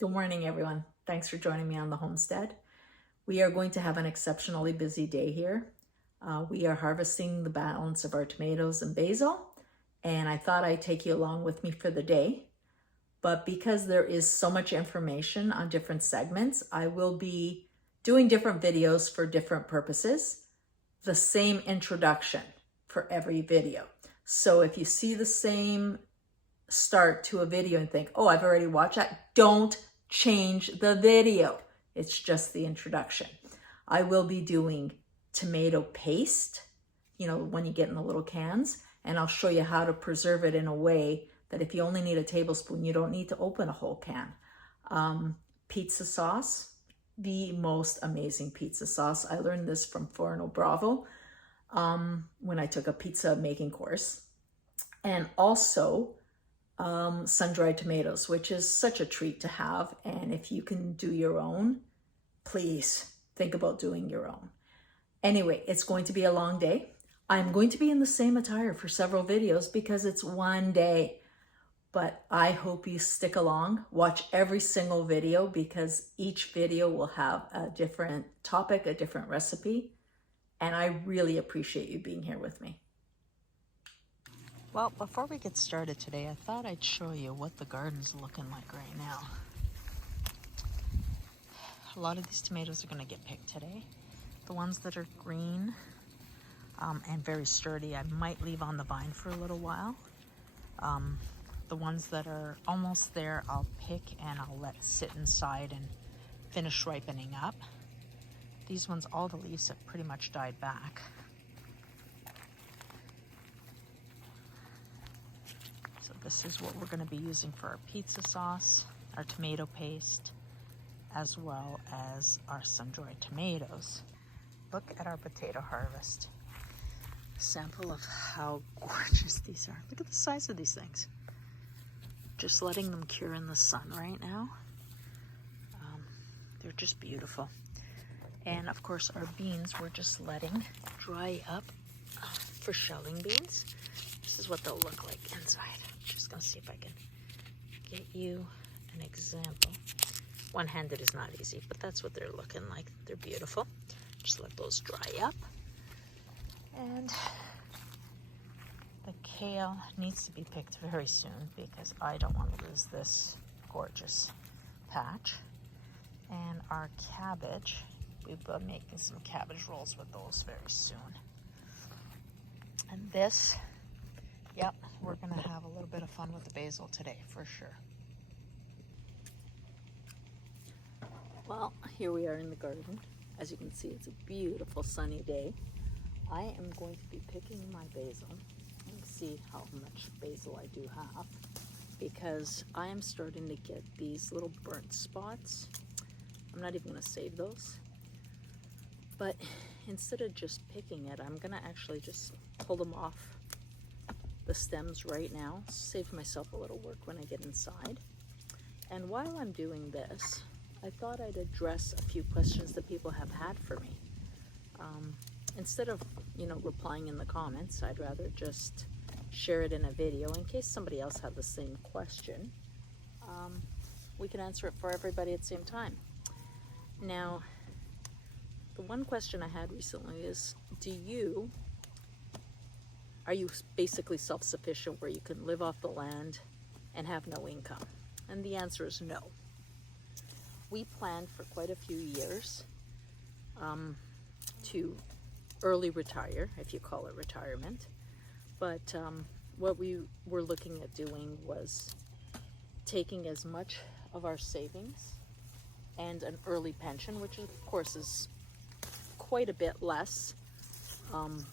Good morning, everyone. Thanks for joining me on the homestead. We are going to have an exceptionally busy day here. We are harvesting the balance of our tomatoes and basil, and I thought I'd take you along with me for the day. But because there is so much information on different segments, I will be doing different videos for different purposes, the same introduction for every video. So if you see the same start to a video and think, oh, I've already watched that, don't change the video. It's just the introduction. I will be doing tomato paste, when you get in the little cans, and I'll show you how to preserve it in a way that if you only need a tablespoon, you don't need to open a whole can. Pizza sauce, the most amazing pizza sauce. I learned this from Forno Bravo when I took a pizza making course. And also sun-dried tomatoes, which is such a treat to have. And if you can do your own, please think about doing your own. Anyway, it's going to be a long day. I'm going to be in the same attire for several videos because it's one day. But I hope you stick along, watch every single video because each video will have a different topic, a different recipe. And I really appreciate you being here with me. Well, before we get started today, I thought I'd show you what the garden's looking like right now. A lot of these tomatoes are going to get picked today. The ones that are green and very sturdy, I might leave on the vine for a little while. The ones that are almost there, I'll pick and I'll let sit inside and finish ripening up. These ones, all the leaves have pretty much died back. So this is what we're going to be using for our pizza sauce, our tomato paste, as well as our sun-dried tomatoes. Look at our potato harvest. Sample of how gorgeous these are. Look at the size of these things. Just letting them cure in the sun right now. They're just beautiful. And of course our beans we're just letting dry up for shelling beans. This is what they'll look like inside. Just gonna see if I can get you an example. One-handed is not easy, but that's what they're looking like. They're beautiful. Just let those dry up. And the kale needs to be picked very soon because I don't want to lose this gorgeous patch. And our cabbage, we'll be making some cabbage rolls with those very soon. And this, yep, we're going to have a little bit of fun with the basil today for sure. Well, here we are in the garden. As you can see, it's a beautiful sunny day. I am going to be picking my basil. Let me see how much basil I do have because I am starting to get these little burnt spots. I'm not even going to save those. But instead of just picking it, I'm going to actually just pull them off the stems right now. Save myself a little work when I get inside. And while I'm doing this, I thought I'd address a few questions that people have had for me. Instead of, replying in the comments, I'd rather just share it in a video in case somebody else had the same question. We can answer it for everybody at the same time. Now, the one question I had recently is, are you basically self-sufficient where you can live off the land and have no income? And the answer is no. We planned for quite a few years to early retire, if you call it retirement. But what we were looking at doing was taking as much of our savings and an early pension, which of course is quite a bit less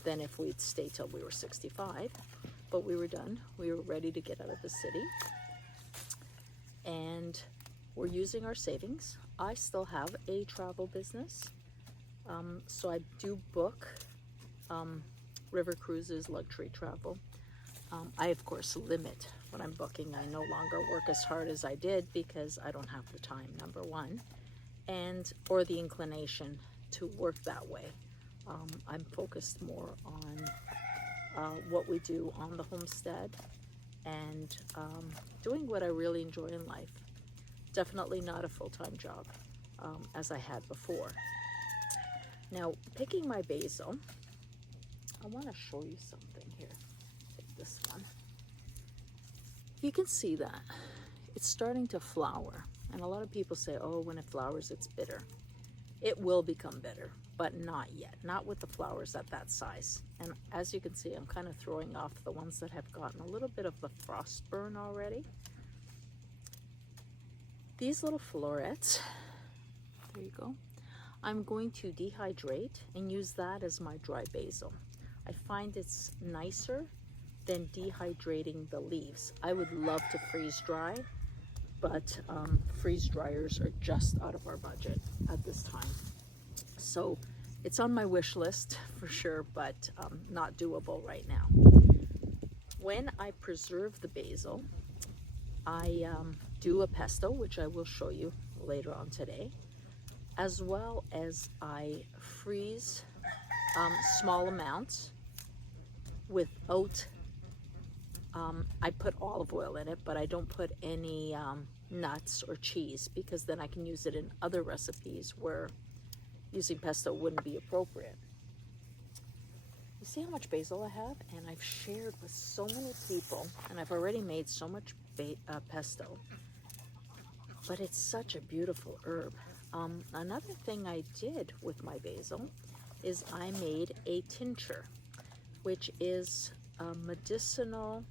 than if we'd stayed till we were 65. But we were done. We were ready to get out of the city. And we're using our savings. I still have a travel business. So I do book river cruises, luxury travel. I, of course, limit what I'm booking. I no longer work as hard as I did because I don't have the time, number one, or the inclination to work that way. I'm focused more on what we do on the homestead and doing what I really enjoy in life. Definitely not a full-time job as I had before. Now, picking my basil, I want to show you something here. Take this one. You can see that it's starting to flower. And a lot of people say, oh, when it flowers, it's bitter. It will become bitter, but not yet. Not with the flowers at that size. And as you can see, I'm kind of throwing off the ones that have gotten a little bit of the frost burn already. These little florets, there you go. I'm going to dehydrate and use that as my dry basil. I find it's nicer than dehydrating the leaves. I would love to freeze dry, but freeze dryers are just out of our budget at this time. So it's on my wish list for sure, but not doable right now. When I preserve the basil, I do a pesto, which I will show you later on today, as well as I freeze small amounts without, I put olive oil in it, but I don't put any nuts or cheese, because then I can use it in other recipes where using pesto wouldn't be appropriate. You see how much basil I have? And I've shared with so many people, and I've already made so much pesto, but it's such a beautiful herb. Another thing I did with my basil is I made a tincture, which is a medicinal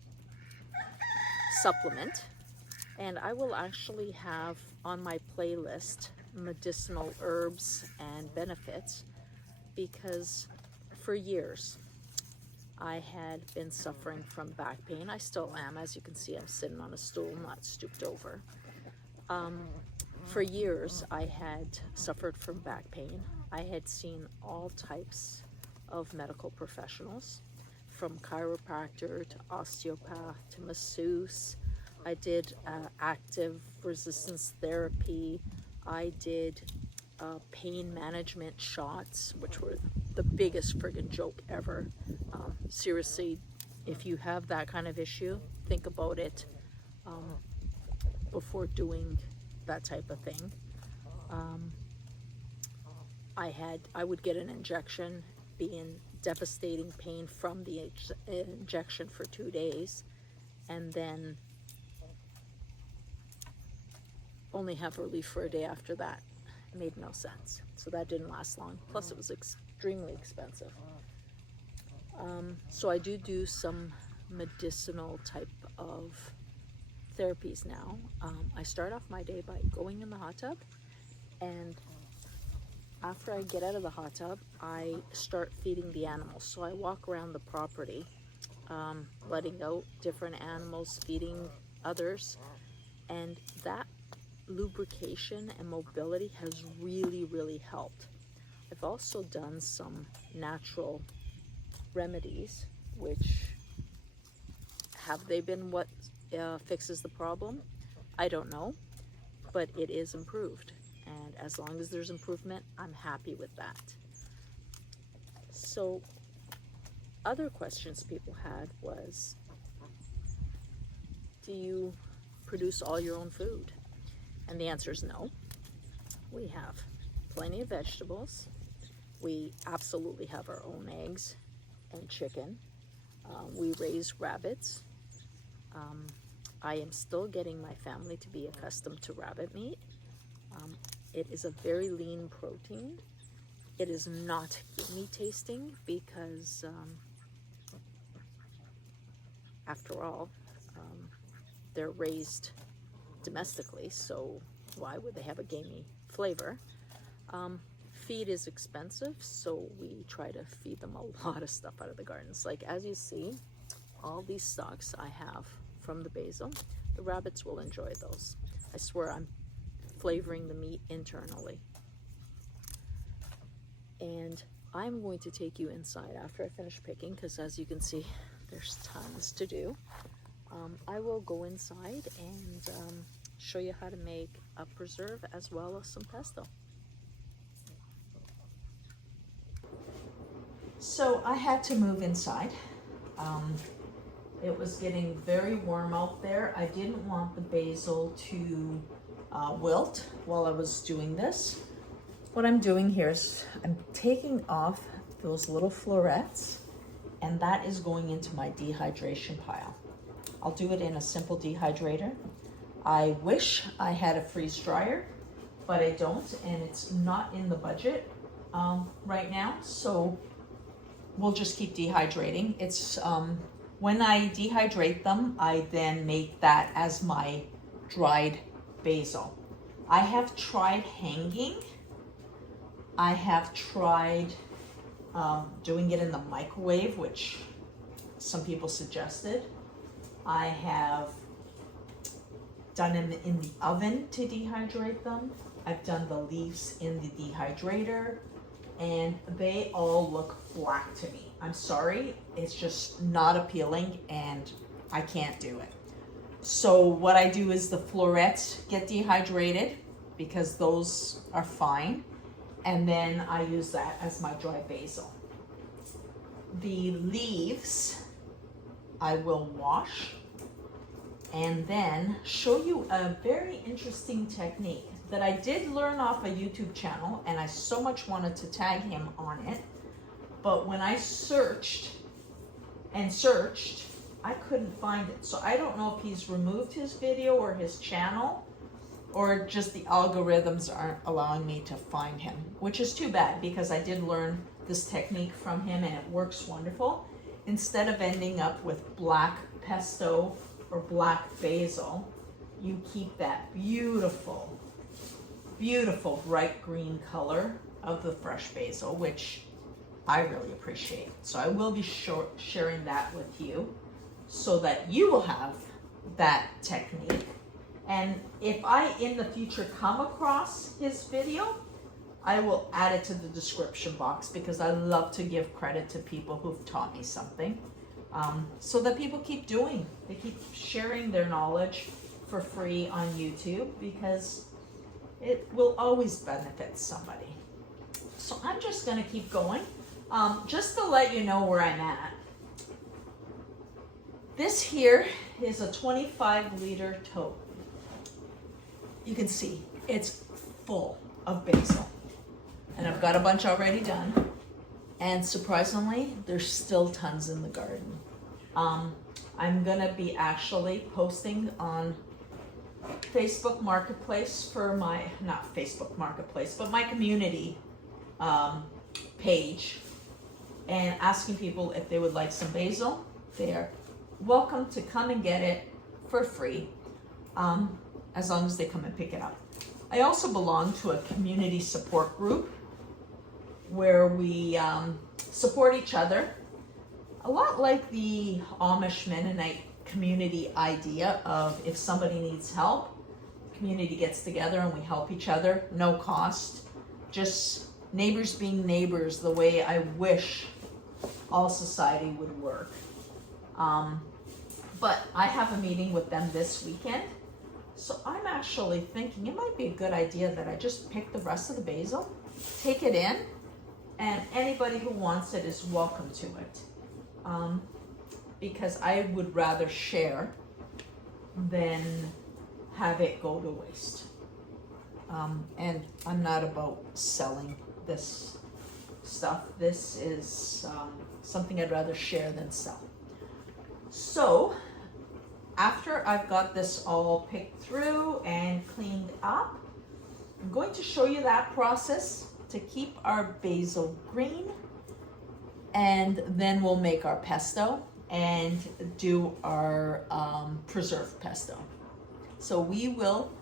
supplement, and I will actually have on my playlist medicinal herbs and benefits, because for years I had been suffering from back pain. I still am. As you can see, I'm sitting on a stool, not stooped over. For years I had suffered from back pain. I had seen all types of medical professionals, from chiropractor to osteopath to masseuse. I did active resistance therapy. I did pain management shots, which were the biggest friggin' joke ever. Seriously, if you have that kind of issue, think about it before doing that type of thing. I would get an injection, be in devastating pain from the injection for 2 days, and then only have relief for a day after that. It made no sense. So that didn't last long. Plus it was extremely expensive. So I do some medicinal type of therapies now. I start off my day by going in the hot tub, and after I get out of the hot tub, I start feeding the animals. So I walk around the property, letting out different animals, feeding others, and that lubrication and mobility has really helped. I've also done some natural remedies, which have they been what fixes the problem? I don't know, but it is improved, and as long as there's improvement, I'm happy with that. So other questions people had was, do you produce all your own food? And the answer is no. We have plenty of vegetables. We absolutely have our own eggs and chicken. We raise rabbits. I am still getting my family to be accustomed to rabbit meat. It is a very lean protein. It is not meat tasting because, after all, they're raised domestically, so why would they have a gamey flavor? Feed is expensive, so we try to feed them a lot of stuff out of the gardens. Like, as you see, all these stalks I have from the basil, the rabbits will enjoy those. I swear I'm flavoring the meat internally. And I'm going to take you inside after I finish picking, because as you can see, there's tons to do. I will go inside and show you how to make a preserve as well as some pesto. So I had to move inside. It was getting very warm out there. I didn't want the basil to wilt while I was doing this. What I'm doing here is I'm taking off those little florets, and that is going into my dehydration pile. I'll do it in a simple dehydrator. I wish I had a freeze dryer, but I don't, and it's not in the budget right now, so we'll just keep dehydrating. It's when I dehydrate them, I then make that as my dried basil. I have tried hanging. I have tried doing it in the microwave, which some people suggested. I have done them in the oven to dehydrate them. I've done the leaves in the dehydrator, and they all look black to me. I'm sorry, it's just not appealing, and I can't do it. So what I do is the florets get dehydrated because those are fine, and then I use that as my dry basil. The leaves I will wash and then show you a very interesting technique that I did learn off a YouTube channel, and I so much wanted to tag him on it. But when I searched and searched, I couldn't find it. So I don't know if he's removed his video or his channel, or just the algorithms aren't allowing me to find him, which is too bad because I did learn this technique from him and it works wonderful. Instead of ending up with black pesto or black basil, you keep that beautiful, beautiful bright green color of the fresh basil, which I really appreciate. So I will be sharing that with you so that you will have that technique. And if I in the future come across his video, I will add it to the description box because I love to give credit to people who've taught me something, so that people keep they keep sharing their knowledge for free on YouTube, because it will always benefit somebody. So I'm just gonna keep going. Just to let you know where I'm at. This here is a 25-liter tote. You can see it's full of basil. And I've got a bunch already done. And surprisingly, there's still tons in the garden. I'm gonna be actually posting on Facebook Marketplace for my, not Facebook Marketplace, but my community page, and asking people if they would like some basil. They are welcome to come and get it for free, as long as they come and pick it up. I also belong to a community support group where we support each other, a lot like the Amish Mennonite community idea of if somebody needs help, the community gets together and we help each other, no cost, just neighbors being neighbors, the way I wish all society would work. But I have a meeting with them this weekend, so I'm actually thinking it might be a good idea that I just pick the rest of the basil, take it in, and anybody who wants it is welcome to it. Because I would rather share than have it go to waste. And I'm not about selling this stuff. This is something I'd rather share than sell. So after I've got this all picked through and cleaned up, I'm going to show you that process to keep our basil green, and then we'll make our pesto and do our preserved pesto. So we will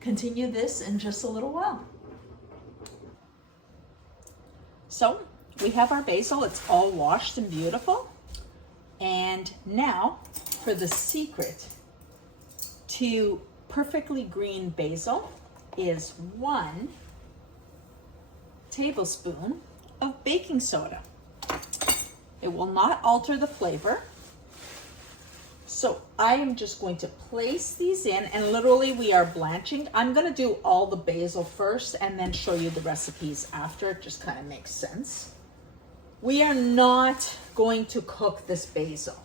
continue this in just a little while. So we have our basil, it's all washed and beautiful. And now for the secret to perfectly green basil is 1 tablespoon of baking soda. It will not alter the flavor. So I am just going to place these in, and literally we are blanching. I'm gonna do all the basil first and then show you the recipes after. It just kind of makes sense. We are not going to cook this basil,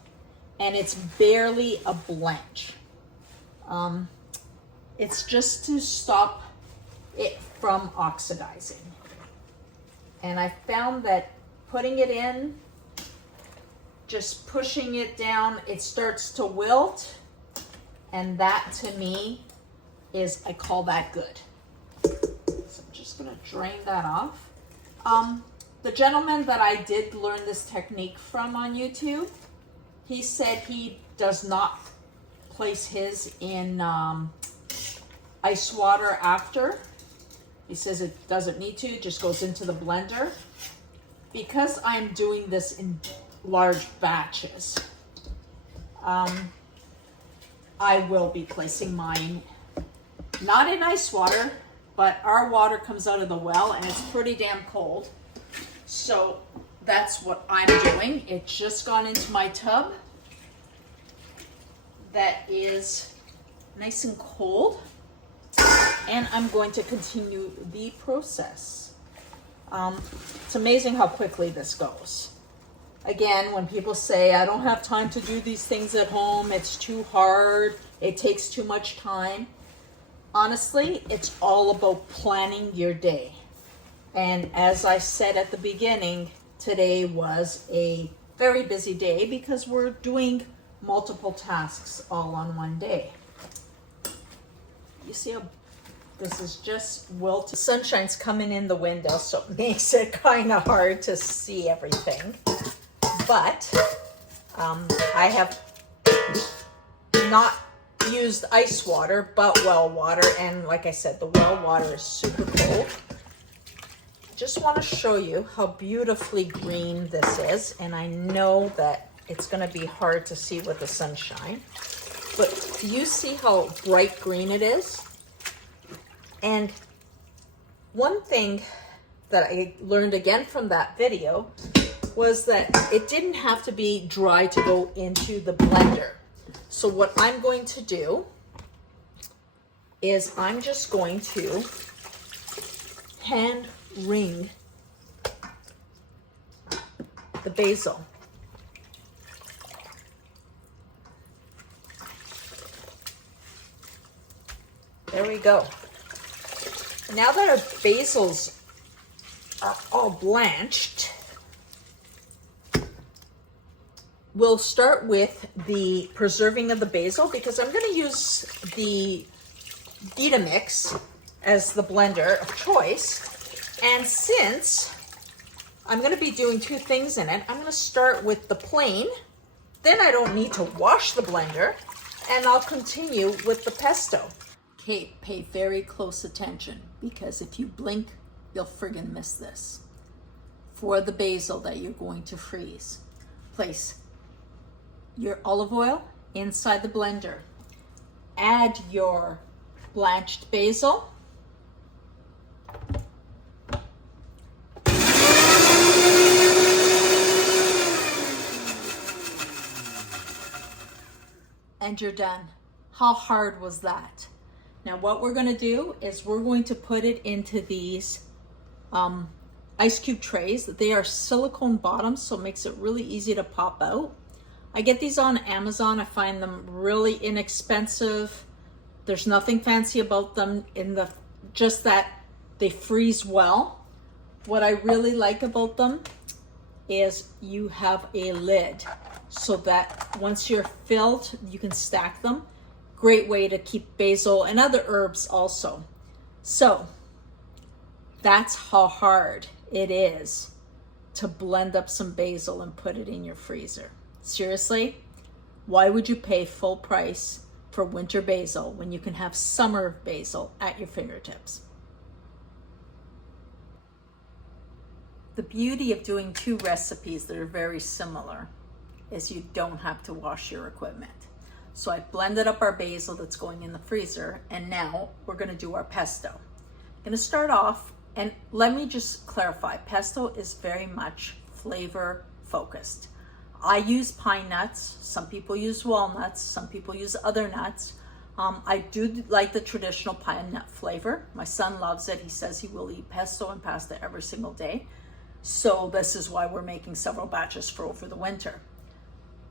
and it's barely a blanch. It's just to stop it from oxidizing. And I found that putting it in, just pushing it down, it starts to wilt. And that to me is, I call that good. So I'm just gonna drain that off. The gentleman that I did learn this technique from on YouTube, he said he does not place his in ice water after. He says it doesn't need to, it just goes into the blender. Because I'm doing this in large batches, I will be placing mine not in ice water, but our water comes out of the well and it's pretty damn cold. So that's what I'm doing. It's just gone into my tub that is nice and cold. And I'm going to continue the process. It's amazing how quickly this goes. Again, when people say, I don't have time to do these things at home, it's too hard, it takes too much time. Honestly, it's all about planning your day. And as I said at the beginning, today was a very busy day because we're doing multiple tasks all on one day. You see how this is just wilted. The sunshine's coming in the window, so it makes it kind of hard to see everything. But I have not used ice water, but well water. And like I said, the well water is super cold. Just want to show you how beautifully green this is. And I know that it's going to be hard to see with the sunshine. But do you see how bright green it is? And one thing that I learned again from that video was that it didn't have to be dry to go into the blender. So what I'm going to do is I'm just going to hand wring the basil. There we go. Now that our basils are all blanched, we'll start with the preserving of the basil because I'm going to use the Vitamix as the blender of choice. And since I'm going to be doing two things in it, I'm going to start with the plain. Then I don't need to wash the blender, and I'll continue with the pesto. Okay, pay very close attention because if you blink, you'll friggin' miss this. For the basil that you're going to freeze, place your olive oil inside the blender. Add your blanched basil. And you're done. How hard was that? Now what we're going to do is we're going to put it into these ice cube trays. They are silicone bottoms, so it makes it really easy to pop out. I get these on Amazon. I find them really inexpensive. There's nothing fancy about them just that they freeze well. What I really like about them is you have a lid so that once you're filled, you can stack them. Great way to keep basil and other herbs also. So that's how hard it is to blend up some basil and put it in your freezer. Seriously, why would you pay full price for winter basil when you can have summer basil at your fingertips? The beauty of doing two recipes that are very similar is you don't have to wash your equipment. So I blended up our basil that's going in the freezer, and now we're going to do our pesto. I'm going to start off, and let me just clarify, pesto is very much flavor focused. I use pine nuts, some people use walnuts, some people use other nuts. I do like the traditional pine nut flavor. My son loves it. He says he will eat pesto and pasta every single day. So this is why we're making several batches for over the winter.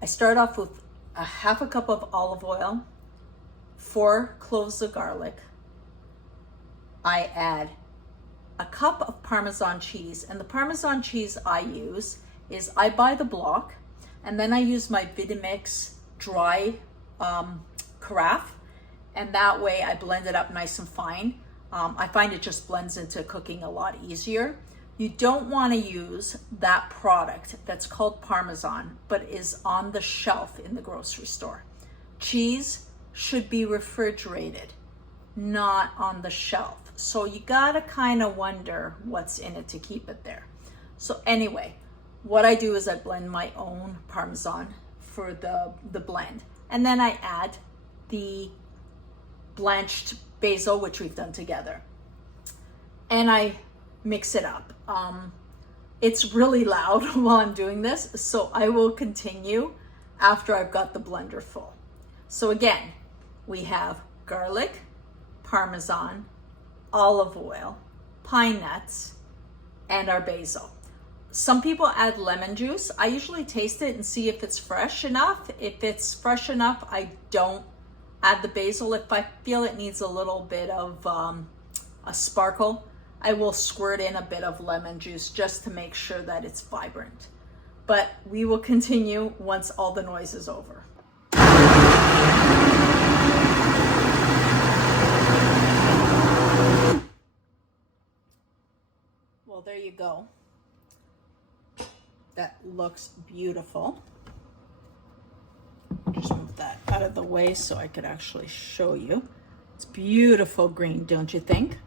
I start off with a half a cup of olive oil, 4 cloves of garlic. I add a cup of Parmesan cheese, and the Parmesan cheese I use is I buy the block, and then I use my Vitamix dry carafe, and that way I blend it up nice and fine. I find it just blends into cooking a lot easier. You don't want to use that product that's called Parmesan, but is on the shelf in the grocery store. Cheese should be refrigerated, not on the shelf. So you gotta kind of wonder what's in it to keep it there. So anyway, what I do is I blend my own Parmesan for the blend. And then I add the blanched basil, which we've done together. And I mix it up. It's really loud while I'm doing this, so I will continue after I've got the blender full. So again, we have garlic, Parmesan, olive oil, pine nuts, and our basil. Some people add lemon juice. I usually taste it and see if it's fresh enough. If it's fresh enough, I don't add the basil. If I feel it needs a little bit of a sparkle, I will squirt in a bit of lemon juice just to make sure that it's vibrant. But we will continue once all the noise is over. Well, there you go. That looks beautiful. Just move that out of the way so I could actually show you. It's beautiful green, don't you think?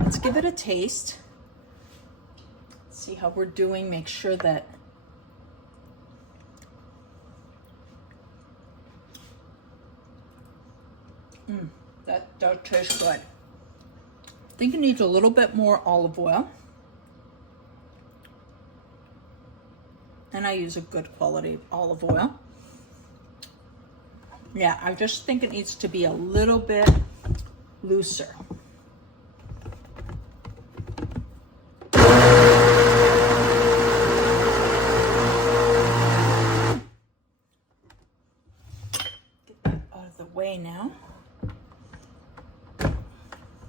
Let's give it a taste. See how we're doing. Make sure that that does taste good. I think it needs a little bit more olive oil. And I use a good quality olive oil. Yeah, I just think it needs to be a little bit looser. Get that out of the way now.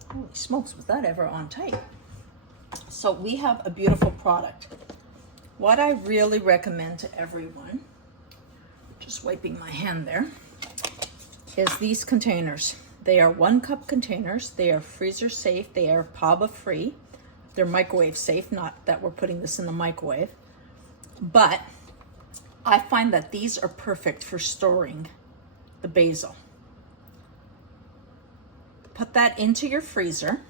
Holy smokes, was that ever on tight? So we have a beautiful product. What I really recommend to everyone, just wiping my hand there, is these containers. They are 1 cup containers. They are freezer safe. They are PABA free. They're microwave safe, not that we're putting this in the microwave. But I find that these are perfect for storing the basil. Put that into your freezer.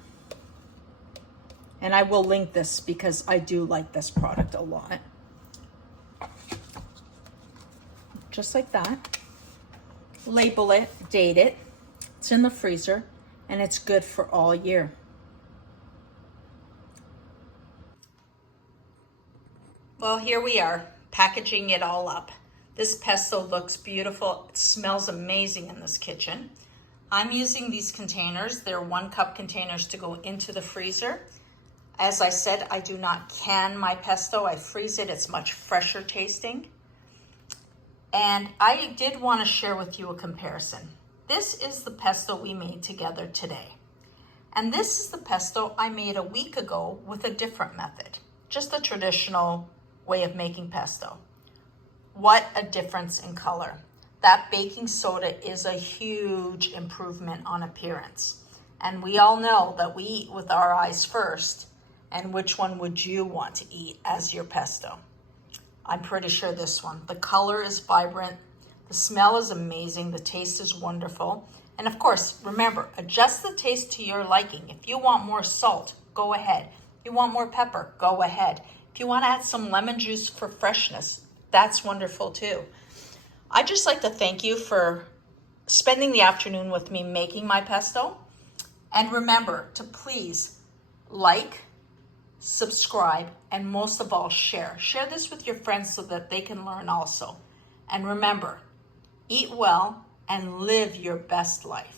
And I will link this because I do like this product a lot. Just like that. Label it, date it. It's in the freezer and it's good for all year. Well, here we are, packaging it all up. This pesto looks beautiful. It smells amazing in this kitchen. I'm using these containers. They're 1 cup containers to go into the freezer. As I said, I do not can my pesto. I freeze it. It's much fresher tasting. And I did want to share with you a comparison. This is the pesto we made together today. And this is the pesto I made a week ago with a different method. Just a traditional way of making pesto. What a difference in color. That baking soda is a huge improvement on appearance. And we all know that we eat with our eyes first. And which one would you want to eat as your pesto? I'm pretty sure this one. The color is vibrant. The smell is amazing. The taste is wonderful. And of course, remember, adjust the taste to your liking. If you want more salt, go ahead. If you want more pepper, go ahead. If you want to add some lemon juice for freshness, that's wonderful too. I'd just like to thank you for spending the afternoon with me making my pesto. And remember to please like, subscribe, and most of all, share. Share this with your friends so that they can learn also. And remember, eat well and live your best life.